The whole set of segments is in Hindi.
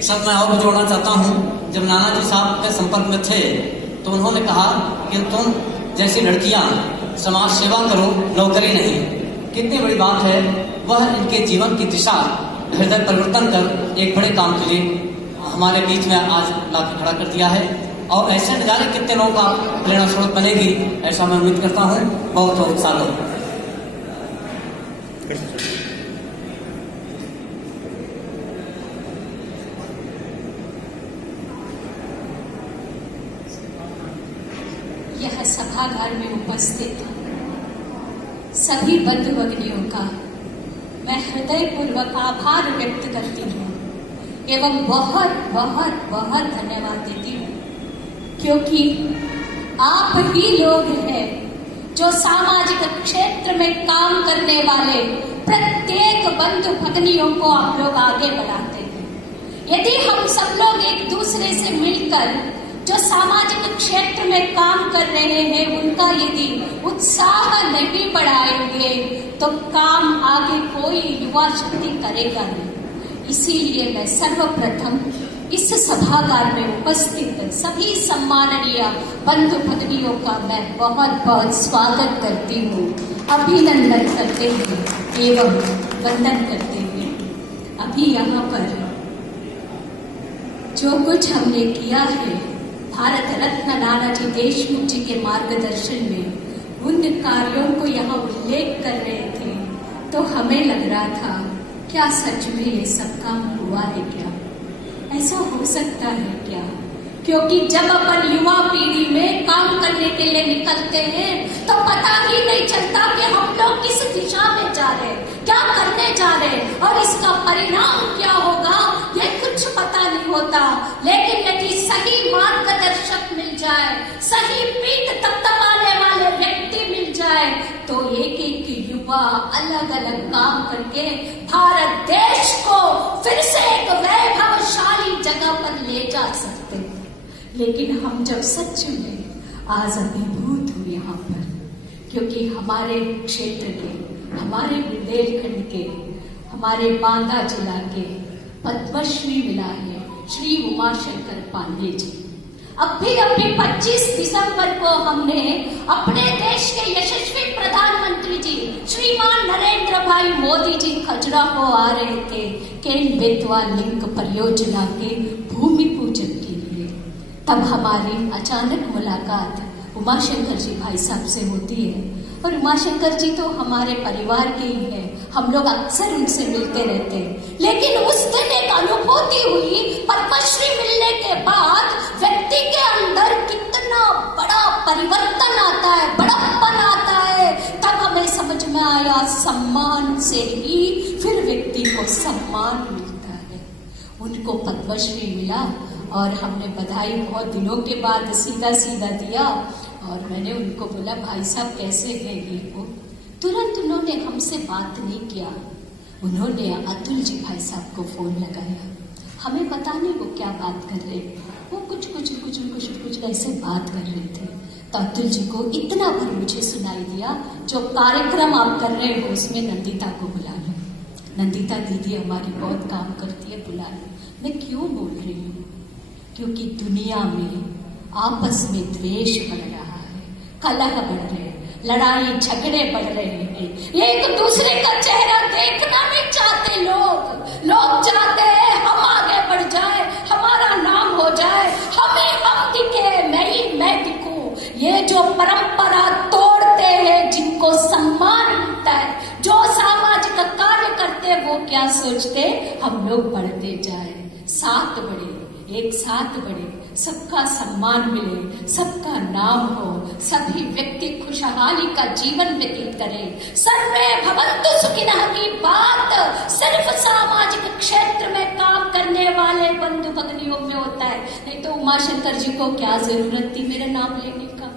एक शब्द मैं और जोड़ना चाहता हूँ। जब नानाजी साहब के संपर्क में थे तो उन्होंने कहा कि तुम जैसी लड़कियां समाज सेवा करो, नौकरी नहीं। कितनी बड़ी बात है। वह इनके जीवन की दिशा, हृदय परिवर्तन कर एक बड़े काम के लिए हमारे बीच में आज लाके खड़ा कर दिया है। और ऐसे न जाने कितने लोगों का प्रेरणा स्रोत बनेगी, ऐसा मैं उम्मीद करता हूँ। बहुत बहुत सालों यह सभागार में उपस्थित सभी बंधु भगिनियों का मैं हृदयपूर्वक आभार व्यक्त करती हूँ एवं बहुत बहुत बहुत धन्यवाद देती हूँ, क्योंकि आप ही लोग हैं जो सामाजिक क्षेत्र में काम करने वाले प्रत्येक बंधु भगिनियों को आप लोग आगे बढ़ाते हैं। यदि हम सब लोग एक दूसरे से मिलकर जो सामाजिक क्षेत्र में काम कर रहे हैं उनका यदि उत्साह नहीं बढ़ाएंगे तो काम आगे कोई युवा शक्ति करेगा नहीं। इसीलिए मैं सर्वप्रथम इस सभागार में उपस्थित सभी सम्माननीय बंधु भगिनियों का मैं बहुत बहुत स्वागत करती हूँ, अभिनंदन करते हुए एवं वंदन करते हुए। अभी यहाँ पर जो कुछ हमने किया है, भारत रत्न नानाजी देशमुख जी के मार्गदर्शन में उन कार्यों को यहाँ उल्लेख कर रहे थे तो हमें लग रहा था क्या सच में ये सब काम हुआ है क्या? ऐसा हो सकता है क्या? क्योंकि जब अपन युवा पीढ़ी में काम करने के लिए निकलते हैं तो पता ही नहीं चलता कि हम लोग किस दिशा में जा रहे हैं, क्या करने जा रहे हैं और इसका परिणाम क्या होगा ये कुछ पता नहीं होता। लेकिन यदि सही मार्गदर्शक मिल जाए, सही पीठ थपथपाने वाले व्यक्ति मिल जाए तो एक एक युवा अलग अलग काम करके भारत देश को फिर से एक वैभवशाली जगह पर ले जा सकते हैं। लेकिन हम जब सच में आज अभिभूत हुए यहाँ पर, क्योंकि हमारे क्षेत्र के, हमारे बुंदेलखंड के, हमारे बांदा जिला के पद्मश्री मिला है श्री उमाशंकर पांडे जी। अभी 25 दिसंबर को हमने अपने देश के यशस्वी प्रधानमंत्री जी श्रीमान नरेंद्र भाई मोदी जी खजुराहो आ रहे थे केन बेतवा लिंक परियोजना के भूमि पूजन के लिए। तब हमारी अचानक मुलाकात उमाशंकर जी भाई साहब से होती है और उमाशंकर जी तो हमारे परिवार के ही हैं, हम लोग अक्सर उनसे मिलते रहते हैं। लेकिन उस दिन एक अनुभूति हुई, पद्मश्री मिलने के बाद व्यक्ति के अंदर कितना बड़ा परिवर्तन आता है, बड़प्पन आता है। तब हमें समझ में आया सम्मान से ही फिर व्यक्ति को सम्मान मिलता है। उनको पद्मश्री मिला और हमने बधाई बहुत दिनों के बाद सीधा सीधा दिया और मैंने उनको बोला भाई साहब कैसे है ये वो। तुरंत उन्होंने हमसे बात नहीं किया, उन्होंने अतुल जी भाई साहब को फोन लगाया। हमें पता नहीं वो क्या बात कर रहे, वो कुछ ऐसे बात कर रहे थे। तो अतुल जी को इतना भर मुझे सुनाई दिया, जो कार्यक्रम आप कर रहे हो उसमें नंदिता को बुला लो, नंदिता दीदी हमारी बहुत काम करती है, बुला लो। मैं क्यों बोल रही हूँ? क्योंकि दुनिया में आपस में द्वेष बढ़ रहा है, कलह बढ़ रहे हैं, लड़ाई झगड़े बढ़ रहे हैं, एक दूसरे का चेहरा देखना नहीं चाहते लोग चाहते हैं हम आगे बढ़ जाए, हमारा नाम हो जाए, हमें हम दिखे, मैं दिखूं। ये जो परंपरा तोड़ते हैं, जिनको सम्मान मिलता है, जो सामाजिक कार्य करते हैं, वो क्या सोचते हम लोग बढ़ते जाए, साथ बढ़े, एक साथ बढ़े, सबका सम्मान मिले, सबका नाम हो, सभी व्यक्ति खुशहाली का जीवन व्यतीत करें। सर्वे भवन्तु सुखिनः की बात सिर्फ सामाजिक क्षेत्र में काम करने वाले बंधु भगिनियों में होता है, नहीं तो उमाशंकर जी को क्या जरूरत थी मेरा नाम लेने का।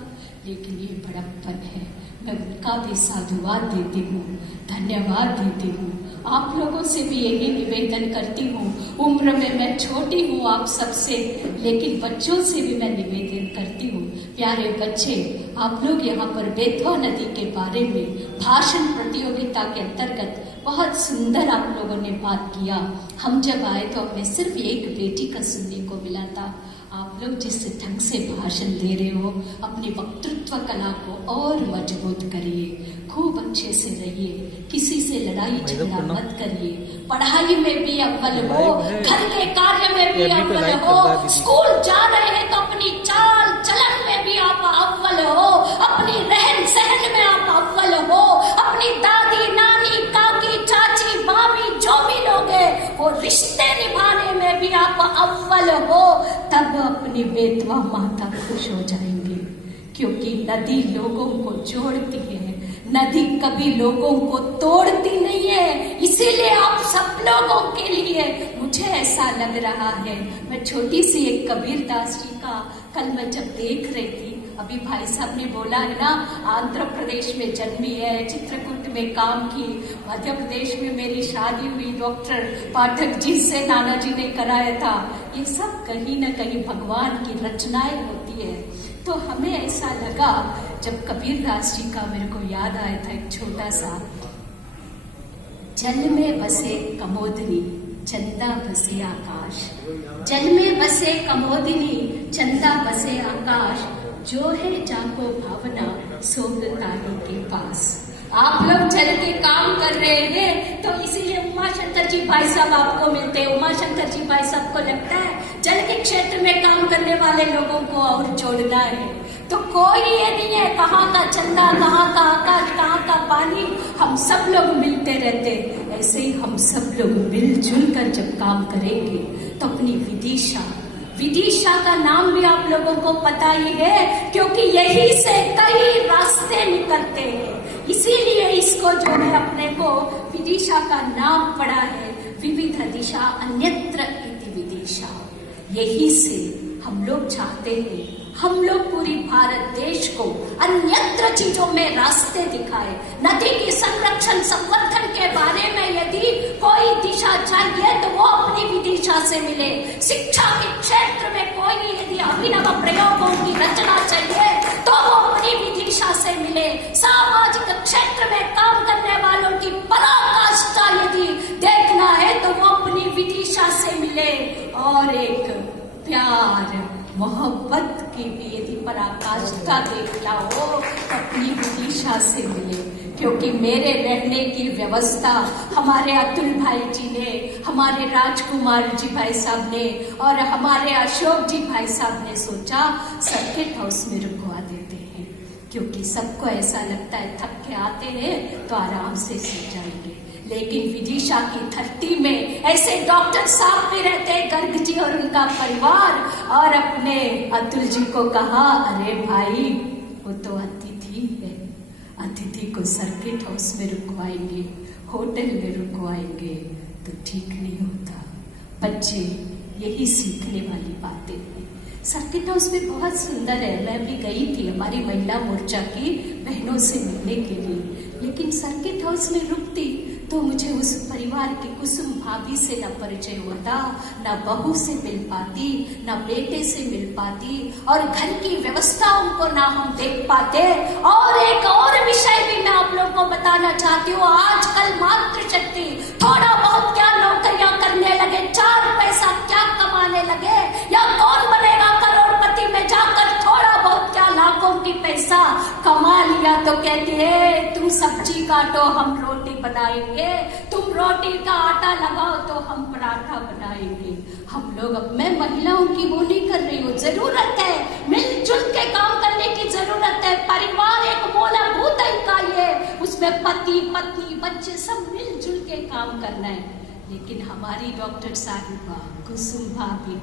लेकिन ये बड़प्पन है, मैं उनका भी साधुवाद देती हूँ, धन्यवाद देती हूँ। आप लोगों से भी यही निवेदन करती हूँ, उम्र में मैं छोटी हूँ आप सबसे, लेकिन बच्चों से भी मैं निवेदन करती हूँ, प्यारे बच्चे आप लोग यहाँ पर बेतवा नदी के बारे में भाषण प्रतियोगिता के अंतर्गत बहुत सुंदर आप लोगों ने बात किया। हम जब आए तो हमें सिर्फ एक बेटी का सुनने को मिला था। आप लोग जिस ढंग से भाषण दे रहे हो, अपनी वक्तृत्व कला को और मजबूत करिए, खूब अच्छे से रहिए, किसी से लड़ाई झगड़ा मत करिए, पढ़ाई में भी अव्वल हो, घर के कार्य में भी अव्वल हो, स्कूल जा रहे हैं तो अपनी चाल चलन में भी आप अव्वल हो, अपनी रहन सहन में आप अव्वल हो, अपनी दादी नानी काकी चाची मामी जो भी लोग हैं वो रिश्ते निभाने में भी आप अव्वल हो, तब अपनी बेटवा माता खुश हो जाएंगे। क्योंकि नदी लोगों को जोड़ती है, नदी कभी लोगों को तोड़ती नहीं है। इसीलिए आप सब लोगों के लिए मुझे ऐसा लग रहा है। मैं छोटी सी एक कबीरदास जी का कल मैं जब देख रही थी, अभी भाई साहब ने बोला है ना, आंध्र प्रदेश में जन्मी है, चित्रकूट में काम की, मध्य प्रदेश में मेरी शादी हुई, डॉक्टर पाठक जी से नाना जी ने कराया था। ये सब कहीं ना कहीं भगवान की रचनाएं होती है। तो हमें ऐसा लगा जब कबीरदास जी का मेरे को याद आया था एक छोटा सा, जल में बसे कमोदनी चंदा बसे आकाश, जल में बसे कमोदिनी चंदा बसे आकाश, जो है जाको भावना सोग तारे के पास। आप लोग जल के काम कर रहे हैं तो इसीलिए उमा शंकर जी भाई साहब आपको मिलते हैं। उमा शंकर जी भाई साहब को लगता है जल के क्षेत्र में काम करने वाले लोगों को और जोड़ना है। तो कोई ये नहीं है कहाँ का चंदा, कहाँ का आकाश, कहाँ का पानी, हम सब लोग मिलते रहते। ऐसे ही हम सब लोग मिलजुल कर जब काम करेंगे तो अपनी विदिशा का नाम भी आप लोगों को पता ही है, क्योंकि यही से कई रास्ते निकलते हैं। इसीलिए इसको जो है अपने को विदिशा का नाम पड़ा है, विविध दिशा अन्यत्र इति विदिशा। यही से हम लोग चाहते हैं हम लोग पूरी भारत देश को अन्यत्र चीजों में रास्ते दिखाए। नदी की संरक्षण संवर्धन के बारे में यदि कोई दिशा चाहिए तो वो अपनी विदिशा से मिले। शिक्षा के क्षेत्र में कोई यदि अभिनव प्रयोगों की रचना चाहिए तो वो अपनी विदिशा से मिले। सामाजिक क्षेत्र में काम करने वालों की पराकाष्ठा यदि देखना है तो वो अपनी विदिशा से मिले। और एक प्यार मोहब्बत की भी यदि पराकाष्ठा देखना हो तो अपनी विदिशा से मिले। क्योंकि मेरे रहने की व्यवस्था हमारे अतुल भाई जी ने, हमारे राजकुमार जी भाई साहब ने और हमारे अशोक जी भाई साहब ने सोचा सर्किट हाउस में रुकवा देते हैं। क्योंकि सबको ऐसा लगता है थक के आते हैं तो आराम से सो जाएंगे, लेकिन विदिशा की धरती में ऐसे डॉक्टर साहब भी रहते हैं, गर्ग जी और उनका परिवार। और अपने अतुल जी को कहा, अरे भाई वो तो अतिथि है, अतिथि को सर्किट हाउस में रुकवाएंगे, होटल में रुकवाएंगे तो ठीक नहीं होता। बच्चे यही सीखने वाली बातें हैं। सर्किट हाउस भी बहुत सुंदर है, मैं भी गई थी हमारी महिला मोर्चा की बहनों से मिलने के लिए, लेकिन सर्किट हाउस में रुकती तो मुझे उस परिवार की कुसुम भाभी से न परिचय होता, न बहू से मिल पाती, न बेटे से मिल पाती, और घर की व्यवस्थाओं को ना हम देख पाते। और एक और विषय भी मैं आप लोगों को बताना चाहती हूँ। आजकल मातृशक्ति थोड़ा बहुत क्या नौकरियां करने लगे, 4 पैसा क्या कमाने लगे, या कौन बनेगा करोड़पति में जाकर थोड़ा बहुत क्या लाखों की पैसा कमा लिया तो कहती है तुम सब्जी काटो हम रोटी बनाएंगे, तुम रोटी का आटा लगाओ तो हम पराठा बनाएंगे। हम लोग, अब मैं महिलाओं की वो नहीं कर रही हूँ, जरूरत है मिलजुल के काम करने की जरूरत है। परिवार एक मूलभूत इकाई है, उसमें पति पत्नी बच्चे सब मिलजुल के काम करना है। लेकिन हमारी डॉक्टर साहिबा कुसुम भाभी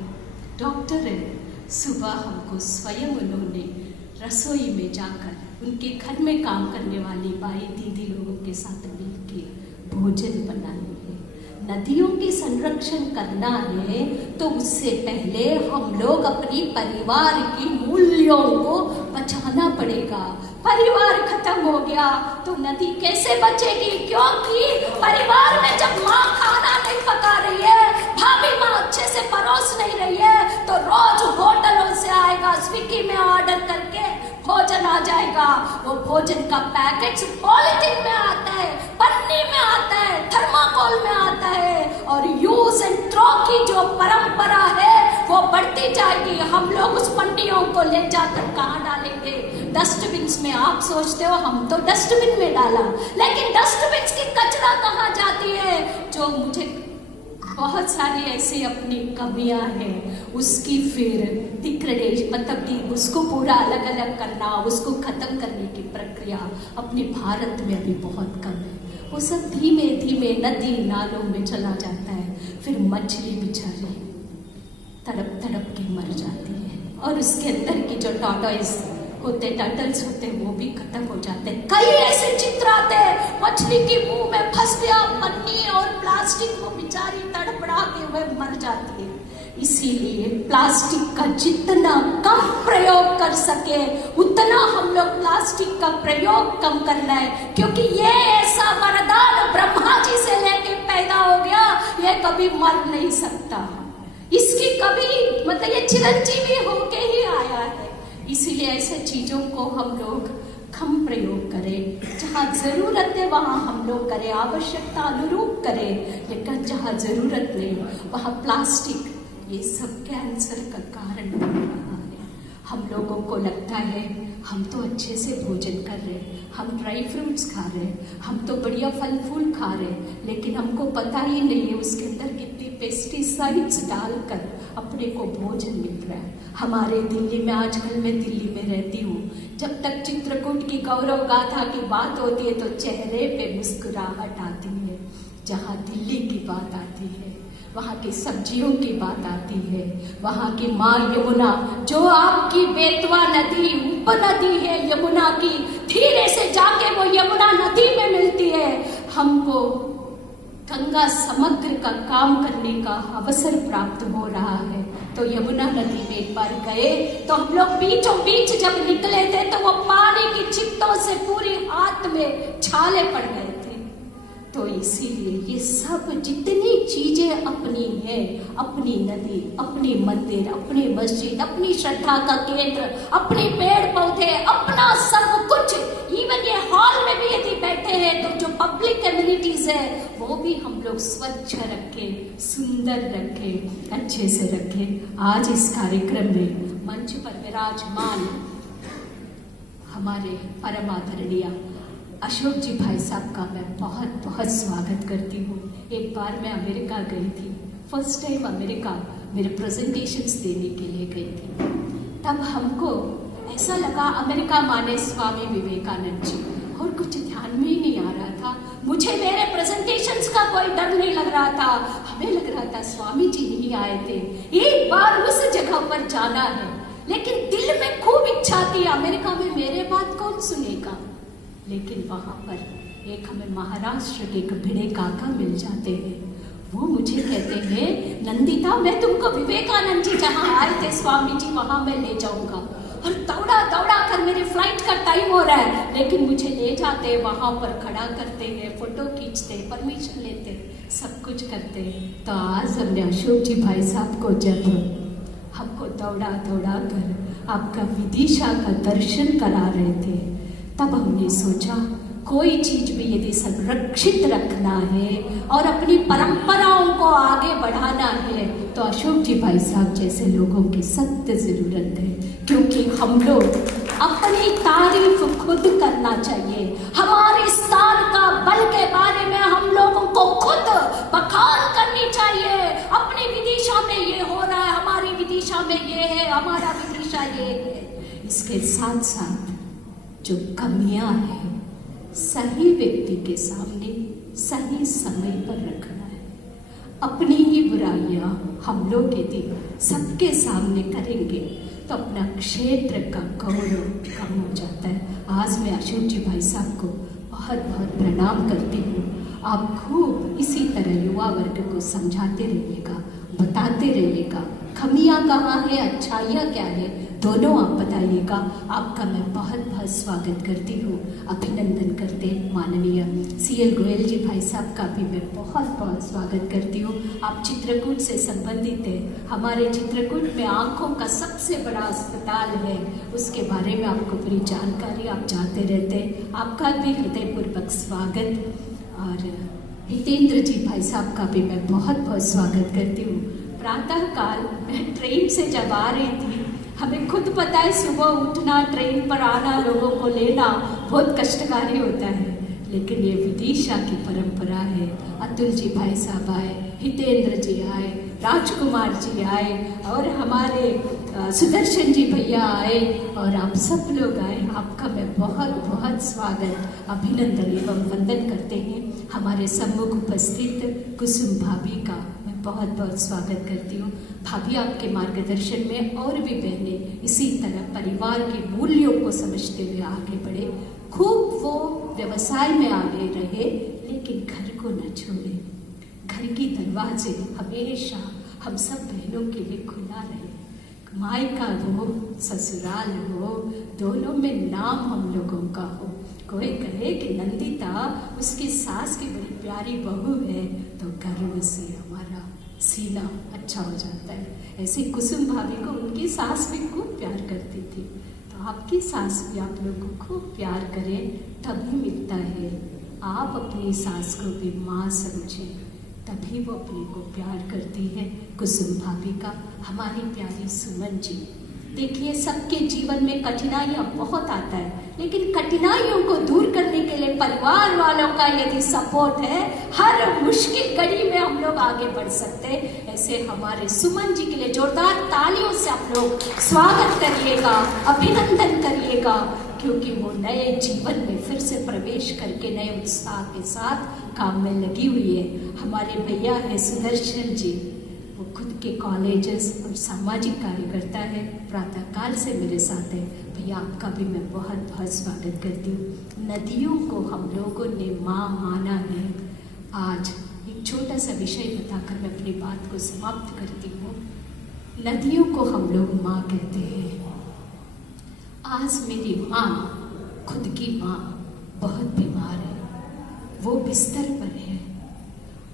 डॉक्टर है, सुबह हमको स्वयं उन्होंने रसोई में जाकर उनके घर में काम करने वाली बाई दीदी लोगों के साथ मिलकर भोजन बनानी है। नदियों की संरक्षण करना है तो उससे पहले हम लोग अपनी परिवार की मूल्यों को बचाना पड़ेगा। परिवार खत्म हो गया तो नदी कैसे बचेगी? क्योंकि परिवार में जब माँ खाना नहीं पका रही है, भाभी माँ अच्छे से परोस नहीं रही है, तो रोज होटलों से आएगा, स्विगी में ऑर्डर करके भोजन आ जाएगा। वो भोजन का पैकेट पॉलिथीन में आता है, पन्नी में आता है, थर्माकोल में आता है, और यूज एंड थ्रो की जो परंपरा है वो बढ़ती जाएगी। हम लोग उस पन्नियों को ले जाकर कहाँ डालेंगे? डस्टबिन में। आप सोचते हो हम तो डस्टबिन में डाला, लेकिन डस्टबिन की कचरा कहाँ जाती है? जो मुझे बहुत सारी ऐसी अपनी कमियां हैं, उसकी फिर डिग्रेडेशन, मतलब कि उसको पूरा अलग अलग करना, उसको खत्म करने की प्रक्रिया अपने भारत में अभी बहुत कम है। वो सब धीमे धीमे नदी नालों में चला जाता है। फिर मछली बेचारी तड़प तड़प के मर जाती है, और उसके अंदर की जो टॉर्टोइस होते, टर्टल्स होते, वो भी खत्म हो जाते हैं। कई ऐसे चित्र आते हैं, मछली के मुंह में फंस गया पन्नी और प्लास्टिक, वो बेचारी तड़पड़ा के वह मर जाती है। इसीलिए प्लास्टिक का जितना कम प्रयोग कर सके उतना हम लोग प्लास्टिक का प्रयोग कम करना है, क्योंकि ये ऐसा वरदान ब्रह्मा जी से लेके पैदा हो गया, ये कभी मर नहीं सकता। इसकी कभी मतलब ये चिरंजीवी होके ही आया है। इसीलिए ऐसे चीजों को हम लोग कम प्रयोग करें, जहाँ जरूरत है वहाँ हम लोग करें, आवश्यकता अनुरूप करें, लेकिन जहाँ जरूरत नहीं वहाँ प्लास्टिक ये सब कैंसर का कारण बन रहा है। हम लोगों को लगता है हम तो अच्छे से भोजन कर रहे हैं, हम ड्राई फ्रूट्स खा रहे हैं, हम तो बढ़िया फल फूल खा रहे हैं, लेकिन हमको पता ही नहीं है उसके अंदर कितनी पेस्टिसाइड्स डालकर अपने को भोजन मिल रहा है। हमारे दिल्ली में, आजकल मैं दिल्ली में रहती हूँ, जब तक चित्रकूट की गौरव गाथा की बात होती है तो चेहरे पे मुस्कुराहट आती है। जहाँ दिल्ली की बात आती है, वहाँ की सब्जियों की बात आती है, वहाँ की माँ यमुना, जो आपकी बेतवा नदी उपनदी है यमुना की, धीरे से जाके वो यमुना नदी में मिलती है। हमको गंगा समग्र का काम करने का अवसर प्राप्त हो रहा है। तो यमुना नदी में एक बार गए तो हम लोग बीचों बीच जब निकले थे तो वो पानी की चित्तों से पूरी हाथ में छाले पड़ गए थे। तो इसीलिए ये सब जितनी चीजें अपनी है, अपनी नदी, अपने मंदिर, अपने मस्जिद, अपनी श्रद्धा का केंद्र, अपने पेड़ पौधे, अपना सब कुछ, इवन ये हॉल में भी यदि बैठे हैं तो जो पब्लिक एमिनिटीज है वो भी हम लोग स्वच्छ रखें, सुंदर रखें, अच्छे से रखें। आज इस कार्यक्रम में मंच पर विराजमान हमारे परम आदरणीय अशोक जी भाई साहब का मैं बहुत बहुत स्वागत करती हूँ। एक बार मैं अमेरिका गई थी, फर्स्ट टाइम अमेरिका मेरे प्रेजेंटेशंस देने के लिए गई थी। तब हमको ऐसा लगा अमेरिका माने स्वामी विवेकानंद जी, और कुछ ध्यान में ही नहीं आ रहा था। मुझे मेरे प्रेजेंटेशंस का कोई डर नहीं लग रहा था, हमें लग रहा था स्वामी जी नहीं आए थे, एक बार उस जगह पर जाना है। लेकिन दिल में खूब इच्छा थी, अमेरिका में मेरे बात कौन सुनेगा। लेकिन वहां पर एक हमें महाराष्ट्र के एक भिड़े काका मिल जाते हैं। वो मुझे कहते हैं, नंदिता मैं तुमको विवेकानंद जी जहाँ आए थे स्वामी जी वहां मैं ले जाऊंगा। और दौड़ा दौड़ा कर, मेरी फ्लाइट का टाइम हो रहा है, लेकिन मुझे ले जाते, वहां पर खड़ा करते हैं, फोटो खींचते, परमिशन लेते, सब कुछ करते। तो आज हमने अशोक जी भाई साहब को जब हमको दौड़ा दौड़ा कर आपका विदिशा का दर्शन करा रहे थे, तब हमने सोचा कोई चीज भी यदि संरक्षित रखना है और अपनी परंपराओं को आगे बढ़ाना है तो अशोक जी भाई साहब जैसे लोगों की सख्त जरूरत है। क्योंकि हम लोग अपनी तारीफ खुद करना चाहिए। हमारे स्थान का बल के बारे में हम लोगों को खुद बखान करनी चाहिए। अपनी विदिशा में ये हो रहा है, हमारी विदिशा में ये है, हमारा विदिशा ये है। इसके साथ साथ जो कमियां हैं सही व्यक्ति के सामने सही समय पर रखना है। अपनी ही बुराइयां हम लोग यदि सबके सामने करेंगे तो अपना क्षेत्र का गौरव कम हो जाता है। आज मैं अशोक जी भाई साहब को बहुत बहुत प्रणाम करती हूँ। आप खूब इसी तरह युवा वर्ग को समझाते रहिएगा, बताते रहिएगा, खमियां कहाँ है, अच्छाइयाँ क्या है, दोनों आप बताइएगा। आपका मैं बहुत बहुत स्वागत करती हूँ, अभिनंदन करते माननीय CL गोयल जी भाई साहब का भी मैं बहुत बहुत स्वागत करती हूँ। आप चित्रकूट से संबंधित हैं। हमारे चित्रकूट में आँखों का सबसे बड़ा अस्पताल है, उसके बारे में आपको पूरी जानकारी आप जानते रहते हैं। आपका भी हृदयपूर्वक स्वागत। और हितेंद्र जी भाई साहब का भी मैं बहुत बहुत स्वागत करती हूँ। प्रातः काल मैं ट्रेन से जब आ रही थी, हमें खुद पता है सुबह उठना, ट्रेन पर आना, लोगों को लेना बहुत कष्टकारी होता है, लेकिन ये विदिशा की परंपरा है। अतुल जी भाई साहब आए, हितेंद्र जी आए, राजकुमार जी आए और हमारे सुदर्शन जी भैया आए और आप सब लोग आए। आपका मैं बहुत बहुत स्वागत, अभिनंदन एवं वंदन करते हैं। हमारे सम्मुख उपस्थित कुसुम भाभी का मैं बहुत बहुत स्वागत करती हूँ। भाभी आपके मार्गदर्शन में और भी बहनें इसी तरह परिवार के मूल्यों को समझते हुए आगे बढ़े, खूब वो व्यवसाय में आगे रहे, लेकिन घर को न छोड़े। घर की दरवाजे हमेशा हम सब बहनों के लिए खुला रहे। मायका हो, ससुराल हो, दोनों में नाम हम लोगों का हो। कोई कहे कि नंदिता उसकी सास की बड़ी प्यारी बहू है, तो गर्व से हमारा सीना अच्छा हो जाता है। ऐसे कुसुम भाभी को उनकी सास भी खूब प्यार करती थी, तो आपकी सास भी आप लोग को खूब प्यार करें, तभी मिलता है। आप अपनी सास को भी माँ समझें, तभी वो अपने को प्यार करती है। कुसुम भाभी का, हमारी प्यारी सुमन जी, देखिए सबके जीवन में कठिनाइयाँ बहुत आता है, लेकिन कठिनाइयों को दूर करने के लिए परिवार वालों का यदि सपोर्ट है, हर मुश्किल घड़ी में हम लोग आगे बढ़ सकते हैं। ऐसे हमारे सुमन जी के लिए जोरदार तालियों से आप लोग स्वागत करिएगा, अभिनंदन करिएगा, क्योंकि वो नए जीवन में फिर से प्रवेश करके नए उत्साह के साथ काम में लगी हुई है। हमारे भैया है सुदर्शन जी, वो खुद के कॉलेजेस और सामाजिक कार्य करता है, प्रातःकाल से मेरे साथ है। भैया आपका भी मैं बहुत बहुत स्वागत करती हूँ। नदियों को हम लोगों ने माँ माना है। आज एक छोटा सा विषय बताकर मैं अपनी बात को समाप्त करती हूँ। नदियों को हम लोग माँ कहते हैं। आज मेरी माँ, खुद की माँ, बहुत बीमार है, वो बिस्तर पर है,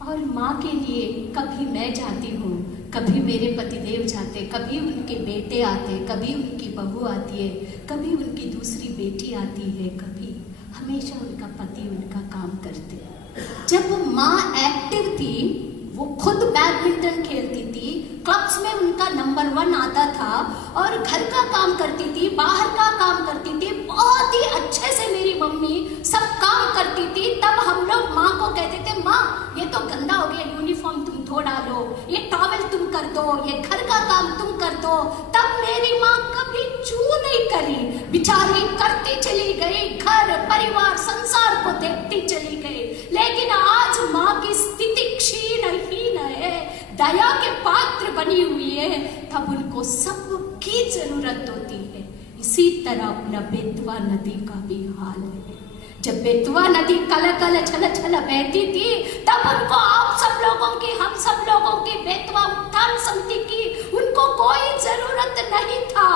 और माँ के लिए कभी मैं जाती हूँ, कभी मेरे पतिदेव जाते, कभी उनके बेटे आते, कभी उनकी बहू आती है, कभी उनकी दूसरी बेटी आती है, कभी हमेशा उनका पति उनका काम करते। जब वो माँ एक्टिव थी, वो खुद बैडमिंटन खेलती थी, क्लब्स में उनका नंबर 1 आता था, और घर का काम करती थी, बाहर का काम करती थी, बहुत ही अच्छे से मेरी मम्मी सब काम करती थी। तब हम लोग माँ को कहते थे, माँ ये तो गंदा हो गया, यूनिफॉर्म तुम धो डालो, ये टॉवेल तुम कर दो, ये घर का काम तुम कर दो। तब मेरी माँ कभी चू नहीं करी, बेचारी करती चली गई, घर परिवार संसार को देखती चली गई। लेकिन आज माँ की स्थिति क्षीणहीन है, दया के पात्र बनी हुई है, तब उनको सबकी जरूरत होती है। इसी तरह अपना बेतवा नदी का भी हाल है। जब बेतवा नदी कल कल छल छल बहती थी, तब उनको आप सब लोगों की, हम सब लोगों की बेतवा उत्थान समिति की उनको कोई जरूरत नहीं था।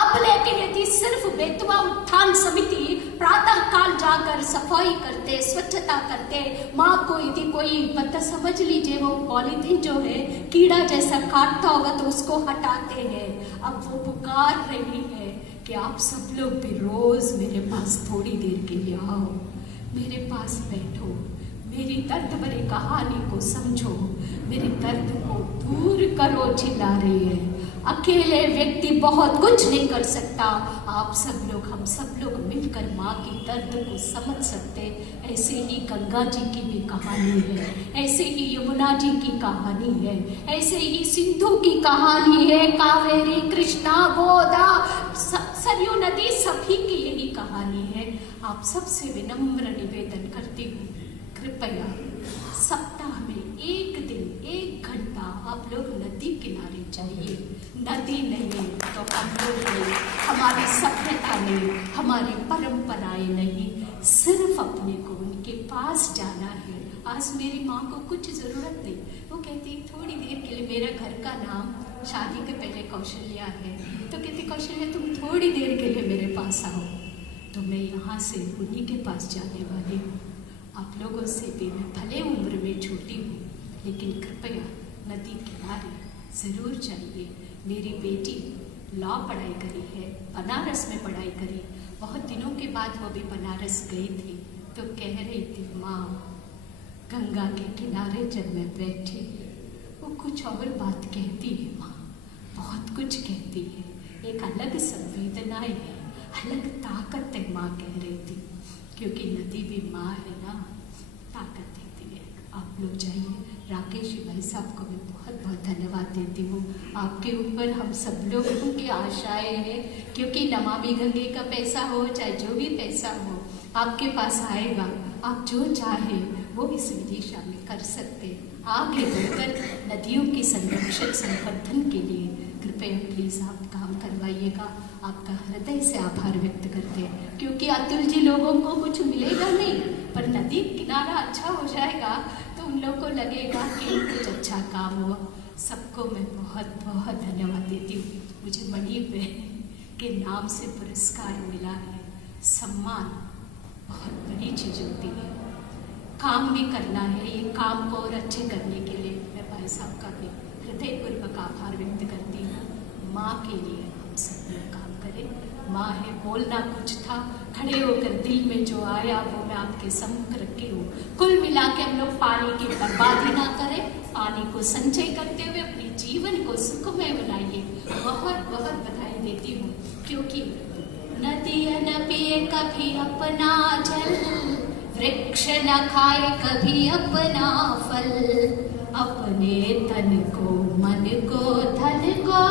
अब लेकिन यदि सिर्फ बेतवा उत्थान समिति प्रातः काल जाकर सफाई करते, स्वच्छता करते, माँ को यदि कोई पता समझ लीजिए वो पॉलीथीन जो है कीड़ा जैसा काटता होगा तो उसको हटाते हैं। अब वो पुकार रही है कि आप सब लोग भी रोज मेरे पास थोड़ी देर के लिए आओ, मेरे पास बैठो, मेरी दर्द भरी कहानी को समझो, मेरे दर्द को दूर करो। चिल्ला रही है। अकेले व्यक्ति बहुत कुछ नहीं कर सकता, आप सब लोग, हम सब लोग मिलकर माँ की दर्द को समझ सकते। ऐसे ही गंगा जी की भी कहानी है, ऐसे ही यमुना जी की कहानी है, ऐसे ही सिंधु की कहानी है, कावेरी, कृष्णा, गोदा, सरयू नदी, सभी की यही कहानी है। आप सबसे विनम्र निवेदन करती हूँ, कृपया सप्ताह में एक दिन 1 घंटा आप लोग नदी किनारे जाइए। नदी नहीं तो हम लोग नहीं, हमारी सभ्यता नहीं, हमारी परंपराएं नहीं, सिर्फ अपने को उनके पास जाना है। आज मेरी माँ को कुछ जरूरत नहीं, वो कहती थोड़ी देर के लिए, मेरा घर का नाम शादी के पहले कौशल्या है, तो कहती कौशल्या तुम थोड़ी देर के लिए मेरे पास आओ, तो मैं यहाँ से उन्हीं के पास जाने वाली हूँ। आप लोगों से भी मैं भले उम्र में छोटी हूँ, लेकिन कृपया नदी किनारे ज़रूर जाइए। मेरी बेटी लॉ पढ़ाई करी है, बनारस में पढ़ाई करी, बहुत दिनों के बाद वो भी बनारस गई थी, तो कह रही थी माँ गंगा के किनारे जब मैं बैठी, वो कुछ और बात कहती है माँ, बहुत कुछ कहती है। एक अलग संवेदनाएं है, अलग ताकत है, माँ कह रही थी। क्योंकि नदी भी माँ है ना, ताकत देती है। आप लोग जाइए। राकेश जी भाई साहब को मैं बहुत बहुत धन्यवाद देती हूँ। आपके ऊपर हम सब लोगों की आशाएं हैं, क्योंकि नमामि गंगे का पैसा हो चाहे जो भी पैसा हो, आपके पास आएगा। आप जो चाहे वो इस दिशा में कर सकते हैं। आगे बढ़कर नदियों के संरक्षण संवर्धन के लिए कृपया प्लीज आप काम करवाइएगा। आपका हृदय से आभार व्यक्त करते हैं, क्योंकि अतुल जी लोगों को कुछ मिलेगा नहीं, पर नदी किनारा अच्छा हो जाएगा तो उन लोगों को लगेगा कि कुछ अच्छा काम हो। सबको मैं बहुत बहुत धन्यवाद देती हूँ। मुझे मणिप के नाम से पुरस्कार मिला है। सम्मान बहुत बड़ी चीज होती है। काम भी करना है, ये काम को और अच्छे करने के लिए मैं भाई साहब का भी हृदयपूर्वक आभार व्यक्त करती हूँ। माँ के लिए हम सब लोग काम करें। माँ है, बोलना कुछ था, खड़े होकर दिल में जो आया वो मैं आपके सम्मुख रखी हूँ। कुल मिला के हम लोग पानी की बर्बादी ना करें, पानी को संचय करते हुए अपने जीवन को सुखमय बनाइए। बहुत बहुत बधाई देती हूँ, क्योंकि नदी न पिए कभी अपना जल, वृक्ष न खाए कभी अपना फल, अपने तन को मन को धन को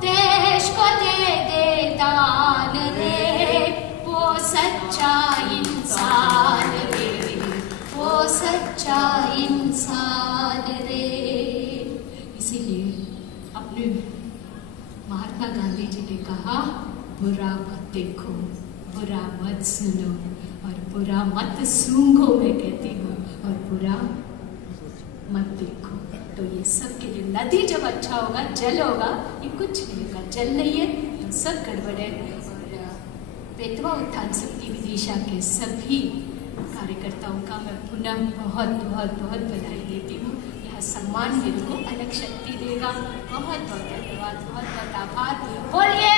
देश को दे दे दान रे, वो सच्चा इंसान रे, वो सच्चा इंसान रे। इसीलिए अपने महात्मा गांधी जी ने कहा, बुरा मत देखो, बुरा मत सुनो और बुरा मत सूंघो, मैं कहती हूँ, और बुरा मत देखो। तो ये सब के लिए नदी जब अच्छा होगा, जल होगा, ये कुछ नहीं होगा। जल नहीं है तो सब गड़बड़ है। और बेतवा उत्थान शक्ति विदिशा के सभी कार्यकर्ताओं का मैं पुनः बहुत बहुत बहुत बधाई देती हूँ। यह सम्मान मेरे को अलग शक्ति देगा। बहुत बहुत धन्यवाद, बहुत बहुत आभार। बोलिए